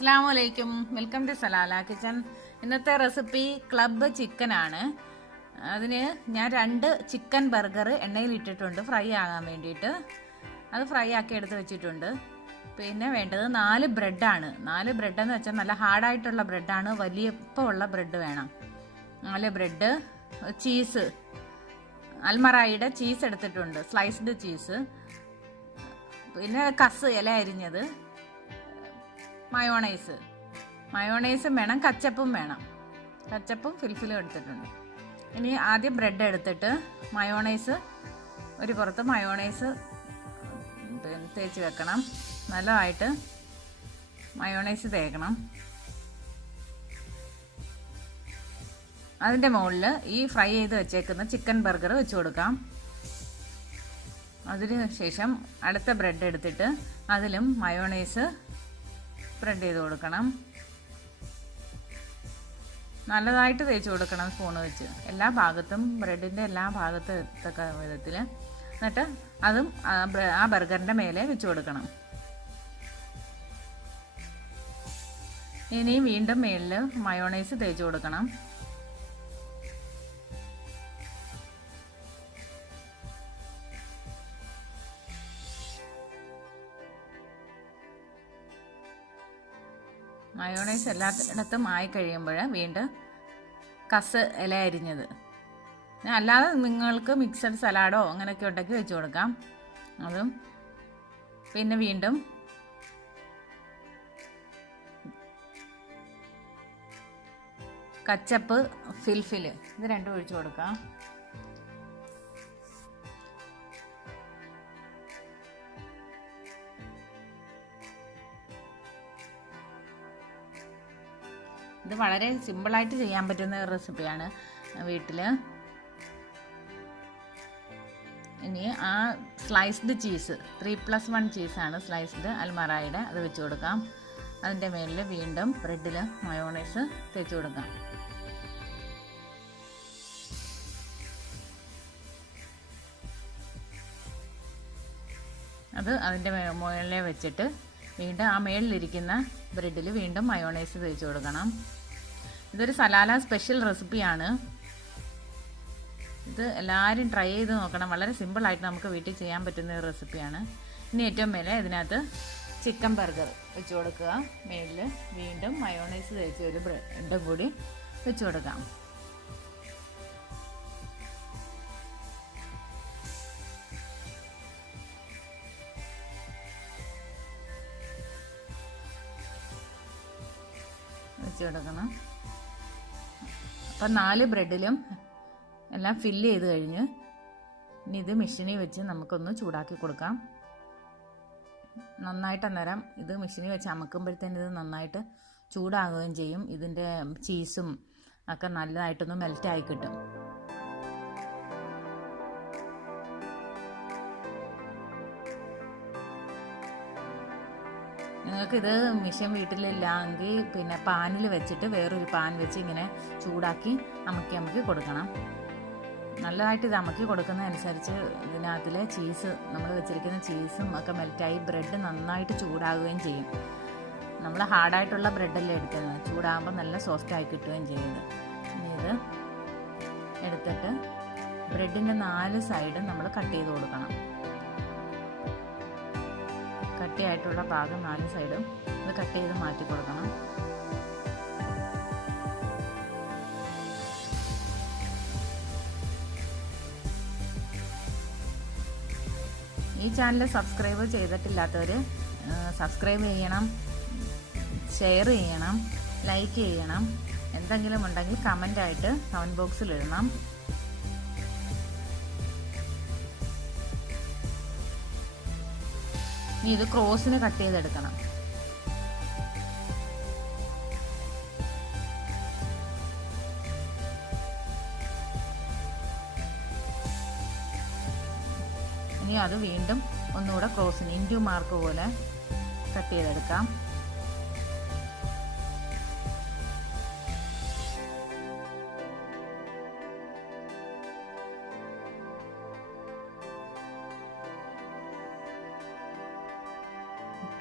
അസ്സലാമലൈക്കും, welcome to Salalah kitchen. ഇന്നത്തെ recipe club chicken ആണ്. അതിന് ഞാൻ 2 ചിക്കൻ ബർഗർ എണ്ണയിൽ ഇട്ടിട്ടുണ്ട് ഫ്രൈ ആകാൻ വേണ്ടിയിട്ട്. അത് ഫ്രൈ ആക്കി എടുത്ത് വെച്ചിട്ടുണ്ട്. പിന്നെ വേണ്ടത് 4 ബ്രെഡാണ്. 4 ബ്രെഡ് എന്ന് വെച്ചാൽ നല്ല ഹാർഡായിട്ടുള്ള ബ്രെഡാണ്, വലിപ്പമുള്ള ബ്രെഡ് വേണം. 4 ബ്രെഡ്, ചീസ്, അൽമറായിയുടെ ചീസ് എടുത്തിട്ടുണ്ട്, സ്ലൈസ്ഡ് ചീസ്, പിന്നെ കസ് ഇല അരിഞ്ഞത്, മയോണൈസും വേണം, കച്ചപ്പും വേണം. കച്ചപ്പും ഫിൽഫിലും എടുത്തിട്ടുണ്ട്. ഇനി ആദ്യം ബ്രെഡ് എടുത്തിട്ട് മയോണൈസ് ഒരു പുറത്ത് മയോണൈസ് തേച്ച് വെക്കണം. നല്ലതായിട്ട് മയോണൈസ് തേക്കണം. അതിൻ്റെ മുകളിൽ ഈ ഫ്രൈ ചെയ്ത് വെച്ചേക്കുന്ന ചിക്കൻ ബർഗർ വെച്ച് കൊടുക്കാം. അതിന് ശേഷം അടുത്ത ബ്രെഡ് എടുത്തിട്ട് അതിലും മയോണൈസ് സ്പ്രെഡ് ചെയ്ത് കൊടുക്കണം. നല്ലതായിട്ട് തേച്ച് കൊടുക്കണം സ്പൂണ് വെച്ച് എല്ലാ ഭാഗത്തും, ബ്രെഡിൻ്റെ എല്ലാ ഭാഗത്തും എത്തക്ക വിധത്തിൽ. എന്നിട്ട് അതും ആ ബർഗറിൻ്റെ മേലെ വെച്ച് കൊടുക്കണം. ഇനി വീണ്ടും മേളിൽ മയോണൈസ് തേച്ച് കൊടുക്കണം. മയോണൈസ് എല്ലാത്തിടത്തും ആയി കഴിയുമ്പോൾ വീണ്ടും കസ് ഇല അരിഞ്ഞത്, അല്ലാതെ നിങ്ങൾക്ക് മിക്സഡ് സലാഡോ അങ്ങനെയൊക്കെ ഉണ്ടെങ്കിൽ വെച്ച് കൊടുക്കാം. അതും പിന്നെ വീണ്ടും കച്ചപ്പ്, ഫിൽഫില്, ഇത് രണ്ടും ഒഴിച്ചു കൊടുക്കാം. ഇത് വളരെ സിമ്പിളായിട്ട് ചെയ്യാൻ പറ്റുന്ന റെസിപ്പിയാണ് വീട്ടിൽ. ഇനി ആ സ്ലൈസ്ഡ് ചീസ് 3+1 ചീസാണ് സ്ലൈസ്ഡ് അൽമറായിയുടെ, അത് വെച്ച് കൊടുക്കാം. അതിൻ്റെ മേലിൽ വീണ്ടും ബ്രെഡിൽ മയോണൈസ് തേച്ച് കൊടുക്കാം. അത് അതിൻ്റെ മുകളിൽ വെച്ചിട്ട് വീണ്ടും ആ മേളിലിരിക്കുന്ന ബ്രെഡിൽ വീണ്ടും മയോണൈസ് തേച്ച് കൊടുക്കണം. ഇതൊരു സലാല സ്പെഷ്യൽ റെസിപ്പിയാണ്. ഇത് എല്ലാവരും ട്രൈ ചെയ്ത് നോക്കണം. വളരെ സിമ്പിളായിട്ട് നമുക്ക് വീട്ടിൽ ചെയ്യാൻ പറ്റുന്ന ഒരു റെസിപ്പിയാണ്. ഇനി ഏറ്റവും മേലെ ഇതിനകത്ത് ചിക്കൻ ബർഗർ വെച്ച് കൊടുക്കുക. മേളിൽ വീണ്ടും മയോണൈസ് തേച്ച് ഒരു ബ്രെഡ് കൂടി വെച്ച് കൊടുക്കാം. വെച്ച് കൊടുക്കണം. അപ്പം 4 ബ്രെഡിലും എല്ലാം ഫില്ല് ചെയ്ത് കഴിഞ്ഞ് ഇനി ഇത് മെഷീനിൽ വെച്ച് നമുക്കൊന്ന് ചൂടാക്കി കൊടുക്കാം. നന്നായിട്ട് അന്നേരം ഇത് മെഷീനിൽ വെച്ച് അമക്കുമ്പോഴത്തേന് ഇത് നന്നായിട്ട് ചൂടാകുകയും ചെയ്യും. ഇതിൻ്റെ ചീസും ഒക്കെ നല്ലതായിട്ടൊന്ന് മെൽറ്റായി കിട്ടും. നിങ്ങൾക്കിത് മെഷീൻ വീട്ടിലില്ലെങ്കിൽ പിന്നെ പാനിൽ വെച്ചിട്ട് വേറൊരു പാൻ വെച്ച് ഇങ്ങനെ ചൂടാക്കി അമക്കി കൊടുക്കണം. നല്ലതായിട്ട് ഇത് അമക്കി കൊടുക്കുന്നതനുസരിച്ച് ഇതിനകത്തിലെ ചീസ്, നമ്മൾ വെച്ചിരിക്കുന്ന ചീസും ഒക്കെ മെൽറ്റായി ബ്രെഡ് നന്നായിട്ട് ചൂടാകുകയും ചെയ്യും. നമ്മൾ ഹാർഡായിട്ടുള്ള ബ്രെഡല്ലേ എടുക്കുന്നത്, ചൂടാകുമ്പോൾ നല്ല സോഫ്റ്റായി കിട്ടുകയും ചെയ്യുന്നത്. ഇനി ഇത് എടുത്തിട്ട് ബ്രെഡിൻ്റെ 4 സൈഡും നമ്മൾ കട്ട് ചെയ്ത് കൊടുക്കണം. കട്ടിയായിട്ടുള്ള ഭാഗം 4 സൈഡും ഇത് കട്ട് ചെയ്ത് മാറ്റി കൊടുക്കണം. ഈ ചാനൽ സബ്സ്ക്രൈബ് ചെയ്തിട്ടില്ലാത്തവർ സബ്സ്ക്രൈബ് ചെയ്യണം, ഷെയർ ചെയ്യണം, ലൈക്ക് ചെയ്യണം. എന്തെങ്കിലും ഉണ്ടെങ്കിൽ കമൻ്റായിട്ട് കമൻറ്റ് ബോക്സിൽ ഇടണം. ഇനി ഇത് ക്രോസിന് കട്ട് ചെയ്തെടുക്കണം. ഇനി അത് വീണ്ടും ഒന്നുകൂടെ ക്രോസിന് ഇൻഡ്യൂ മാർക്ക് പോലെ കട്ട് ചെയ്തെടുക്കാം.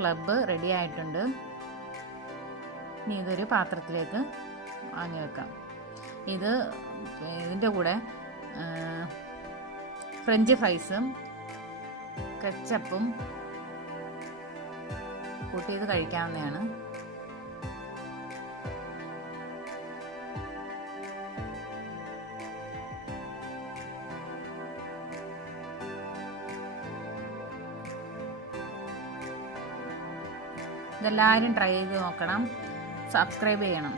ക്ലബ്ബ് റെഡി ആയിട്ടുണ്ട്. ഇനി ഇതൊരു പാത്രത്തിലേക്ക് വാങ്ങി വെക്കാം. ഇതിൻ്റെ കൂടെ ഫ്രഞ്ച് ഫ്രൈസും കെച്ചപ്പും കൂട്ടി ഇത് കഴിക്കാവുന്നതാണ്. ഇതെല്ലാവരും ട്രൈ ചെയ്ത് നോക്കണം, സബ്സ്ക്രൈബ് ചെയ്യണം.